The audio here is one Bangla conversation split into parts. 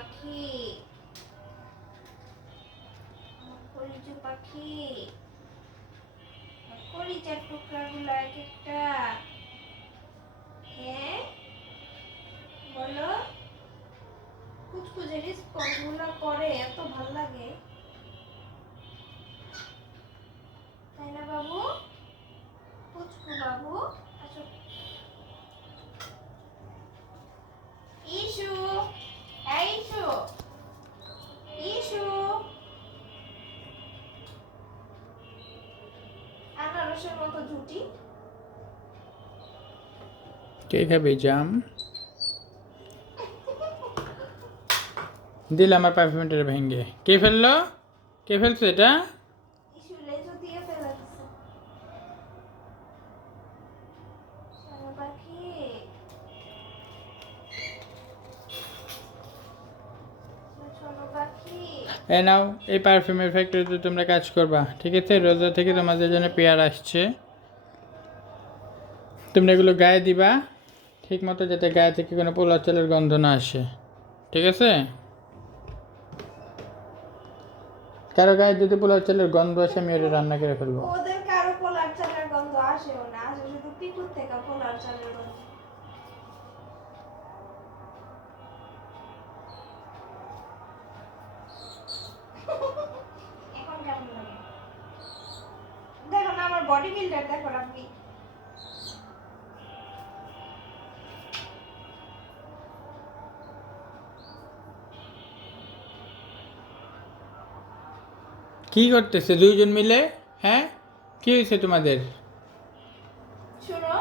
পাখি, কলিজু পাখি, কলিজার টুকরাগুলো এক একটা। হ্যাঁ বলো, কুচকুচে রেসপন্স গুলো করে, এত ভাল লাগে তাই না বাবু? কুচকু বাবু আচ্ছা, ইসু ইসু ইসু, আনারসের মতো জুটি। কে খাবে জাম? দিল আমার পারফিউমটা ভেঙে। কে ফেললো? কে ফেলছে এটা? ইসু লেজু দিয়ে ফেলে দিছে। সোনা পাখি, সোনা পাখি। এ নাও, এই পারফিউমের ফ্যাক্টরিতে তোমরা কাজ করবা, ঠিক আছে? রোজা থেকে তোমাদের জন্য পেয়ার আসছে, তোমরা এগুলো গায়ে দিবা ঠিক মতো, যাতে গায়ে থেকে কোনো পোলা চালের গন্ধ না আসে, ঠিক আছে? কারো গায়ে যদি পোলাও চালের গন্ধ আসে, আমি ওটা রান্না করে ফেলবো। ওদের কারো পোলার চালের গন্ধ আসেও না, আসে শুধু পিকুর থেকে পোলার চালের গন্ধ। এখন কেমন লাগে দেখো না, আমার বডি বিল্ডার দেখো আপনি। কি করতেছে দুইজন মিলে? হ্যাঁ, কি হয়েছে তোমাদের? শুনো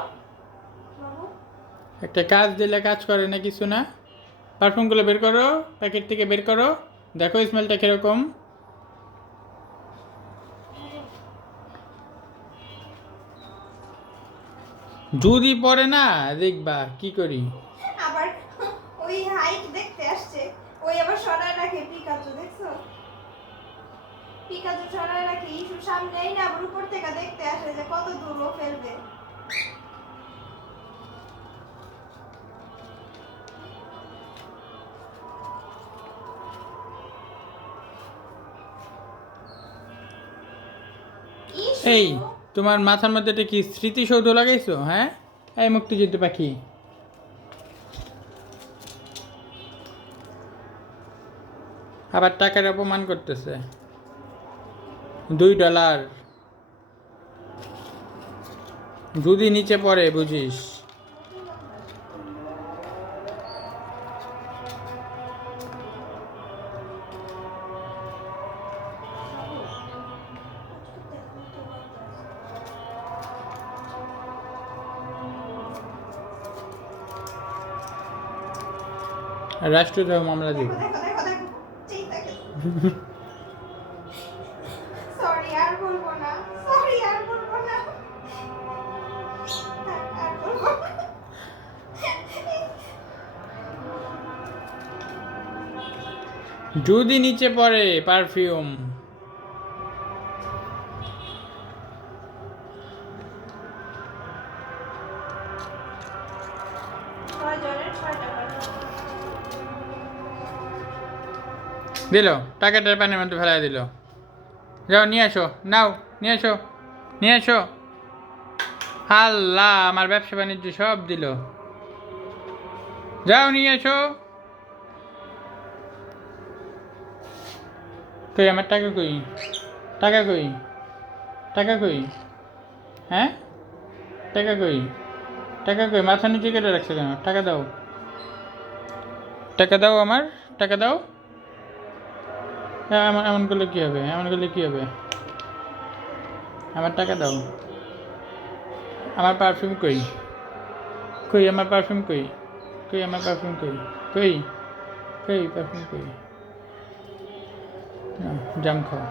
বাবু, একটা কাজ দিলে কাজ করে না, কিছু না। পারফিউমগুলো বের করো, প্যাকেট থেকে বের করো, দেখো স্মেলটা কিরকম। যদি পড়ে না, দেখবা কি করি। আবার ওই হাইট দেখতে আসছে, ওই আবার সরায় রাখে পিকাচু, দেখছো? পিকাচু সরায় রাখে, ইস্যু সামনেই না, আবার উপর থেকে দেখতে আসে যে কত দূর ও ফেলবে। এই, তোমার মাথার মধ্যে এটা কি স্মৃতিসৌধ লাগাইছো? হ্যাঁ, এই মুক্তিযুদ্ধ পাখি, আবার টাকার অপমান করতেছে। $2 যদি নিচে পড়ে বুঝিস। রাষ্ট্রদ্রোহ মামলা দিব। দেখো দেখো দেখো দেখো, চিন্তা করে সরি আর বলবো না, সরি আর বলবো না, আর বলবো না। যদি নিচে পড়ে পারফিউম। ছয়জনের ছয়টা করে। দিল, টাকাটার পানির মধ্যে ফেলাই দিল। যাও নিয়ে আসো, নাও নিয়ে আসো, নিয়ে আসো। আল্লাহ, আমার ব্যবসা বাণিজ্য সব দিল। যাও নিয়ে আসো। কই আমার টাকা কই? টাকা কই? টাকা কই? হ্যাঁ, টাকা কই? টাকা কই? মাথা নিচে কেটে রাখছে কেন? টাকা দাও, টাকা দাও আমার, টাকা দাও। এমন এমন করলে কী হবে? এমন করলে কী হবে? আমার টাকা দাও। আমার পারফিউম কই? কই আমার পারফিউম কই? কই আমার পারফিউম কই? কই? কই পারফিউম কই? জাম খাও।